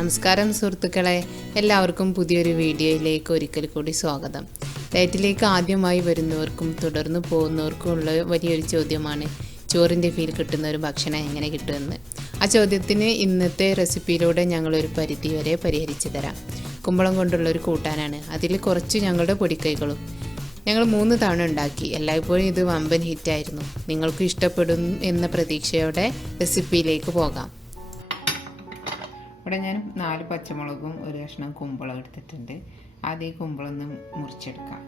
നമസ്കാരം സുഹൃത്തുക്കളെ, എല്ലാവർക്കും പുതിയൊരു വീഡിയോയിലേക്ക് ഒരിക്കൽ കൂടി സ്വാഗതം. ഡയറ്റിലേക്ക് ആദ്യമായി വരുന്നവർക്കും തുടർന്ന് പോകുന്നവർക്കും ഉള്ള വലിയൊരു ചോദ്യമാണ് ചോറിൻ്റെ ഫീൽ കിട്ടുന്ന ഒരു ഭക്ഷണം എങ്ങനെ കിട്ടുമെന്ന്. ആ ചോദ്യത്തിന് ഇന്നത്തെ റെസിപ്പിയിലൂടെ ഞങ്ങളൊരു പരിധി വരെ പരിഹരിച്ചു തരാം. കുമ്പളം കൊണ്ടുള്ളൊരു കൂട്ടാനാണ്. അതിൽ കുറച്ച് ഞങ്ങളുടെ പൊടിക്കൈകളും. ഞങ്ങൾ 3 തവണ ഉണ്ടാക്കി. എല്ലായ്പ്പോഴും ഇത് വമ്പൻ ഹിറ്റായിരുന്നു. നിങ്ങൾക്കും ഇഷ്ടപ്പെടും എന്ന പ്രതീക്ഷയോടെ റെസിപ്പിയിലേക്ക് പോകാം. ഇവിടെ ഞാൻ 4 പച്ചമുളകും ഒരു കഷ്ണം കുമ്പളം എടുത്തിട്ടുണ്ട്. ആദ്യം കുമ്പളൊന്ന് മുറിച്ചെടുക്കാം.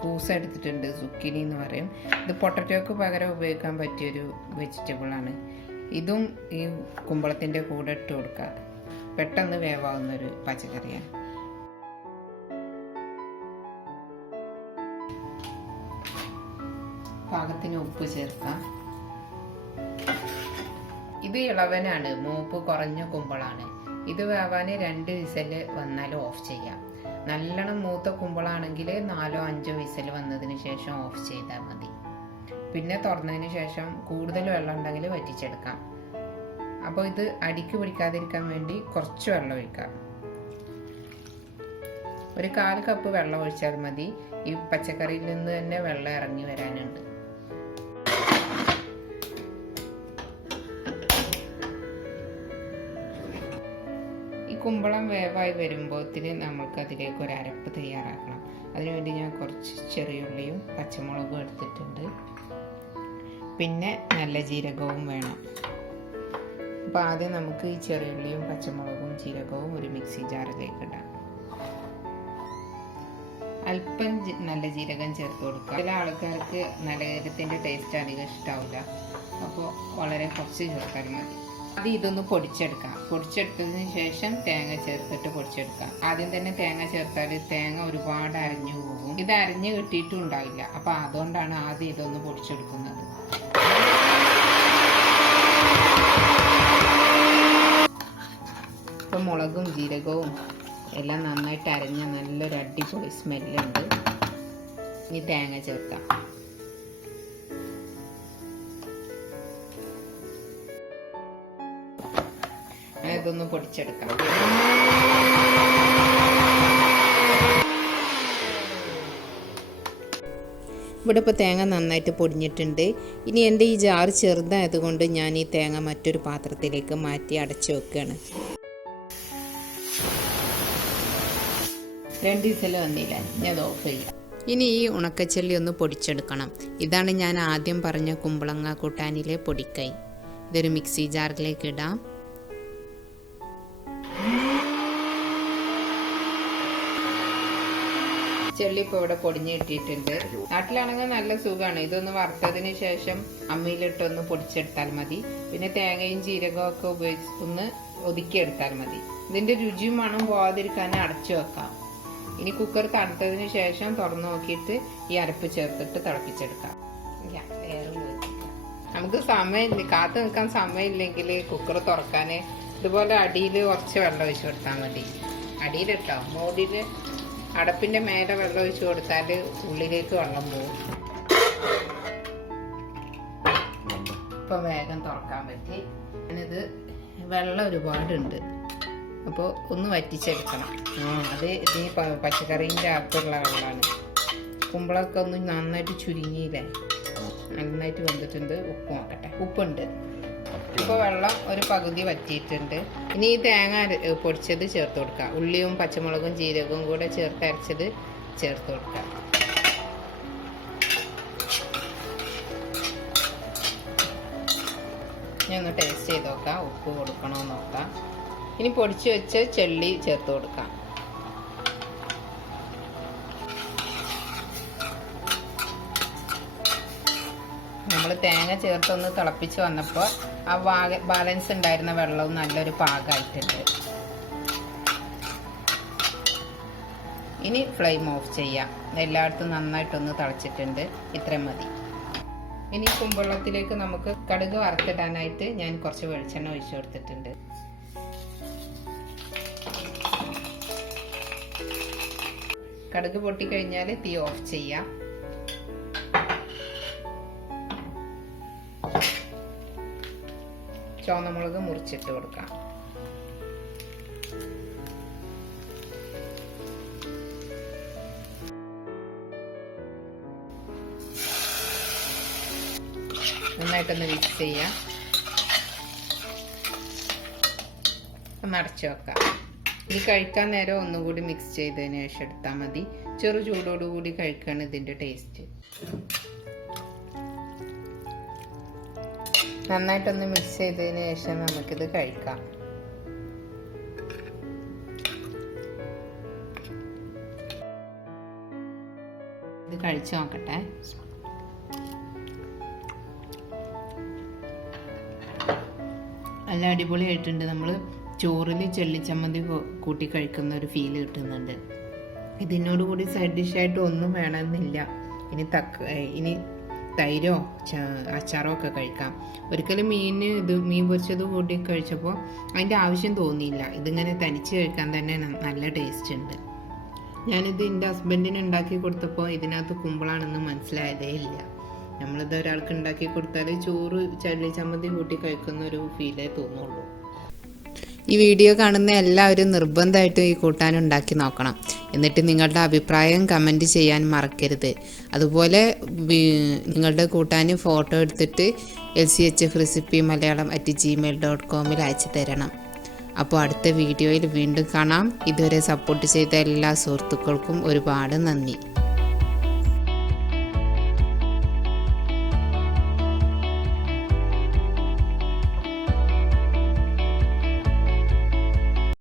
കൂസ എടുത്തിട്ടുണ്ട്, സുക്കിനി എന്ന് പറയും. ഇത് പൊട്ടറ്റോക്ക് പകരം ഉപയോഗിക്കാൻ പറ്റിയൊരു വെജിറ്റബിളാണ്. ഇതും ഈ കുമ്പളത്തിൻ്റെ കൂടെ ഇട്ട് കൊടുക്കുക. പെട്ടെന്ന് വേവാവുന്നൊരു പച്ചക്കറിയാണ്. പാകത്തിന് ഉപ്പ് ചേർക്കാം. ഇത് ഇളവനാണ്, മൂപ്പ് കുറഞ്ഞ കുമ്പളാണ്. ഇത് വേവാൻ 2 വിസിൽ വന്നാൽ ഓഫ് ചെയ്യാം. നല്ലോണം മൂത്ത കുമ്പളാണെങ്കിൽ 4-5 വിസിൽ വന്നതിന് ശേഷം ഓഫ് ചെയ്താൽ മതി. പിന്നെ തുറന്നതിന് ശേഷം കൂടുതൽ വെള്ളം ഉണ്ടെങ്കിൽ വറ്റിച്ചെടുക്കാം. അപ്പോൾ ഇത് അടിക്ക് പിടിക്കാതിരിക്കാൻ വേണ്ടി കുറച്ച് വെള്ളം ഒഴിക്കാം. ഒരു 1/4 കപ്പ് വെള്ളം ഒഴിച്ചാൽ മതി. ഈ പച്ചക്കറിയിൽ നിന്ന് തന്നെ വെള്ളം ഇറങ്ങി വരാനുണ്ട്. കുമ്പളം വേവായി വരുമ്പോഴത്തിന് നമ്മൾക്ക് അതിലേക്ക് ഒരു അരപ്പ് തയ്യാറാക്കണം. അതിനുവേണ്ടി ഞാൻ കുറച്ച് ചെറിയുള്ളിയും പച്ചമുളകും എടുത്തിട്ടുണ്ട്. പിന്നെ നല്ല ജീരകവും വേണം. അപ്പോൾ ആദ്യം നമുക്ക് ഈ ചെറിയുള്ളിയും പച്ചമുളകും ജീരകവും ഒരു മിക്സി ജാറിലേക്ക് ഇടാം. അല്പം നല്ല ജീരകം ചേർത്ത് കൊടുക്കുക. ചില ആൾക്കാർക്ക് നല്ല ജീരകത്തിൻ്റെ ടേസ്റ്റ് അധികം ഇഷ്ടാവില്ല. അപ്പോൾ വളരെ കുറച്ച് ചേർത്താൽ മതി. ആദ്യം ഇതൊന്ന് പൊടിച്ചെടുക്കാം. പൊടിച്ചെടുത്തതിന് ശേഷം തേങ്ങ ചേർത്തിട്ട് പൊടിച്ചെടുക്കാം. ആദ്യം തന്നെ തേങ്ങ ചേർത്താൽ തേങ്ങ ഒരുപാട് അരഞ്ഞു പോകും. ഇത് അരഞ്ഞു കിട്ടിയിട്ടും ഉണ്ടാവില്ല. അപ്പം അതുകൊണ്ടാണ് ആദ്യം ഇതൊന്ന് പൊടിച്ചെടുക്കുന്നത്. ഇപ്പം മുളകും ജീരകവും എല്ലാം നന്നായിട്ട് അരഞ്ഞ നല്ലൊരു അടിപൊളി സ്മെല്ലുണ്ട്. ഇനി തേങ്ങ ചേർക്കാം. ഇതൊന്ന് പൊടിച്ചെടുക്കാം. ഇവിടെ ഇപ്പോൾ തേങ്ങ നന്നായിട്ട് പൊടിഞ്ഞിട്ടുണ്ട്. ഇനി എൻ്റെ ഈ ജാർ ചെറുതായതുകൊണ്ട് ഞാൻ ഈ തേങ്ങ മറ്റൊരു പാത്രത്തിലേക്ക് മാറ്റി അടച്ചു വെക്കുകയാണ്. 2 വിസിൽ വന്നില്ല, ഞാൻ ഓഫ് ചെയ്യാം. ഇനി ഈ ഉണക്കച്ചെല്ലി ഒന്ന് പൊടിച്ചെടുക്കണം. ഇതാണ് ഞാൻ ആദ്യം പറഞ്ഞ കുമ്പളങ്ങ കൂട്ടാനിലെ പൊടിക്കൈ. ഇതൊരു മിക്സി ജാറിലേക്ക് ഇടാം. ചെള്ളി ഇപ്പോൾ ഇവിടെ പൊടിഞ്ഞ് കിട്ടിയിട്ടുണ്ട്. നാട്ടിലാണെങ്കിൽ നല്ല സുഖമാണ്. ഇതൊന്ന് വറുത്തതിന് ശേഷം അമ്മിയിലിട്ടൊന്ന് പൊടിച്ചെടുത്താൽ മതി. പിന്നെ തേങ്ങയും ജീരകവും ഒക്കെ ഉപയോഗിച്ചൊന്ന് ഒതുക്കിയെടുത്താൽ മതി. ഇതിൻ്റെ രുചിയും മണം പോവാതിരിക്കാൻ അടച്ചു വെക്കാം. ഇനി കുക്കർ തണുത്തതിന് ശേഷം തുറന്നു നോക്കിയിട്ട് ഈ അരപ്പ് ചേർത്തിട്ട് തിളപ്പിച്ചെടുക്കാം. നമുക്ക് കാത്തു നിൽക്കാൻ സമയമില്ലെങ്കിൽ കുക്കർ തുറക്കാൻ ഇതുപോലെ അടിയിൽ കുറച്ച് വെള്ളം ഒഴിച്ചു കൊടുത്താൽ മതി. അടിയിലിട്ടോ, മോടിയിൽ അടപ്പിൻ്റെ മേലെ വെള്ളം ഒഴിച്ചു കൊടുത്താൽ ഉള്ളിലേക്ക് വെള്ളം പോകും. ഇപ്പം വേഗം തുറക്കാൻ പറ്റി. ഞാനിത് വെള്ളം ഒരുപാടുണ്ട്, അപ്പോൾ ഒന്ന് വറ്റിച്ചെടുക്കണം. അത് ഈ പച്ചക്കറീൻ്റെ അകത്തുള്ള വെള്ളമാണ്. കുമ്പളമൊക്കെ ഒന്ന് നന്നായിട്ട് ചുരുങ്ങിയില്ലേ, നന്നായിട്ട് വെന്തിട്ടുണ്ട്. ഉപ്പ് നോക്കട്ടെ, ഉപ്പുണ്ട്. ഇപ്പോൾ വെള്ളം ഒരു പകുതി വറ്റിയിട്ടുണ്ട്. ഇനി ഈ തേങ്ങ പൊടിച്ചത് ചേർത്ത് കൊടുക്കുക. ഉള്ളിയും പച്ചമുളകും ജീരകവും കൂടെ ചേർത്ത് അരച്ചത് ചേർത്ത് കൊടുക്കുക. ഞാൻ ഒന്ന് ടേസ്റ്റ് ചെയ്ത് നോക്കാം, ഉപ്പ് കൊടുക്കണമെന്ന് നോക്കാം. ഇനി പൊടിച്ച് വെച്ച ചെള്ളി ചേർത്ത് കൊടുക്കാം. നമ്മൾ തേങ്ങ ചേർത്തൊന്ന് തിളപ്പിച്ച് വന്നപ്പോൾ ആ ബാലൻസ് ഉണ്ടായിരുന്ന വെള്ളവും നല്ലൊരു പാകമായിട്ടുണ്ട്. ഇനി ഫ്ലെയിം ഓഫ് ചെയ്യാം. എല്ലായിടത്തും നന്നായിട്ടൊന്ന് തിളച്ചിട്ടുണ്ട്. ഇത്രയും മതി. ഇനി കുമ്പളത്തിലേക്ക് നമുക്ക് കടുക് വറുത്തിടാനായിട്ട് ഞാൻ കുറച്ച് വെളിച്ചെണ്ണ ഒഴിച്ചു കൊടുത്തിട്ടുണ്ട്. കടുക് പൊട്ടിക്കഴിഞ്ഞാൽ തീ ഓഫ് ചെയ്യാം. ചുവന്നമുളക് മുറിച്ചിട്ട് കൊടുക്കാം. നന്നായിട്ടൊന്ന് മിക്സ് ചെയ്യാം. ഒന്ന് അടച്ചു വെക്കാം. ഇനി കഴിക്കാൻ നേരം ഒന്നുകൂടി മിക്സ് ചെയ്തതിന് ശേഷം എടുത്താൽ മതി. ചെറു ചൂടോടുകൂടി കഴിക്കുകയാണ് ഇതിൻ്റെ ടേസ്റ്റ്. നന്നായിട്ടൊന്ന് മിക്സ് ചെയ്തതിന് ശേഷം നമുക്കിത് കഴിക്കാം. ഇത് കഴിച്ചു നോക്കട്ടെ. നല്ല അടിപൊളിയായിട്ടുണ്ട്. നമ്മൾ ചോറിൽ ചെള്ളിച്ചമ്മന്തി കൂട്ടി കഴിക്കുന്ന ഒരു ഫീല് കിട്ടുന്നുണ്ട്. ഇതിനോടുകൂടി സൈഡ് ഡിഷായിട്ട് ഒന്നും വേണമെന്നില്ല. ഇനി തൈരോ അച്ചാറോ ഒക്കെ കഴിക്കാം. ഒരിക്കലും മീൻ പൊരിച്ചത് കൂട്ടി കഴിച്ചപ്പോൾ അതിൻ്റെ ആവശ്യം തോന്നിയില്ല. ഇതിങ്ങനെ തനിച്ച് കഴിക്കാൻ തന്നെ നല്ല ടേസ്റ്റ് ഉണ്ട്. ഞാനിത് എൻ്റെ ഹസ്ബൻഡിന് ഉണ്ടാക്കി കൊടുത്തപ്പോൾ ഇതിനകത്ത് കുമ്പളാണെന്ന് മനസ്സിലായതേ ഇല്ല. നമ്മളിത് ഒരാൾക്ക് ഉണ്ടാക്കി കൊടുത്താൽ ചോറ് ചള്ളി ചമ്മന്തി കൂട്ടി കഴിക്കുന്ന ഒരു ഫീലേ തോന്നുള്ളൂ. ഈ വീഡിയോ കാണുന്ന എല്ലാവരും നിർബന്ധമായിട്ടും ഈ കൂട്ടാൻ ഉണ്ടാക്കി നോക്കണം. എന്നിട്ട് നിങ്ങളുടെ അഭിപ്രായം കമൻറ്റ് ചെയ്യാൻ മറക്കരുത്. അതുപോലെ നിങ്ങളുടെ കൂട്ടാൻ ഫോട്ടോ എടുത്തിട്ട് LCHF recipe malayalam@gmail.com അയച്ചു തരണം. അപ്പോൾ അടുത്ത വീഡിയോയിൽ വീണ്ടും കാണാം. ഇതുവരെ സപ്പോർട്ട് ചെയ്ത എല്ലാ സുഹൃത്തുക്കൾക്കും ഒരുപാട് നന്ദി.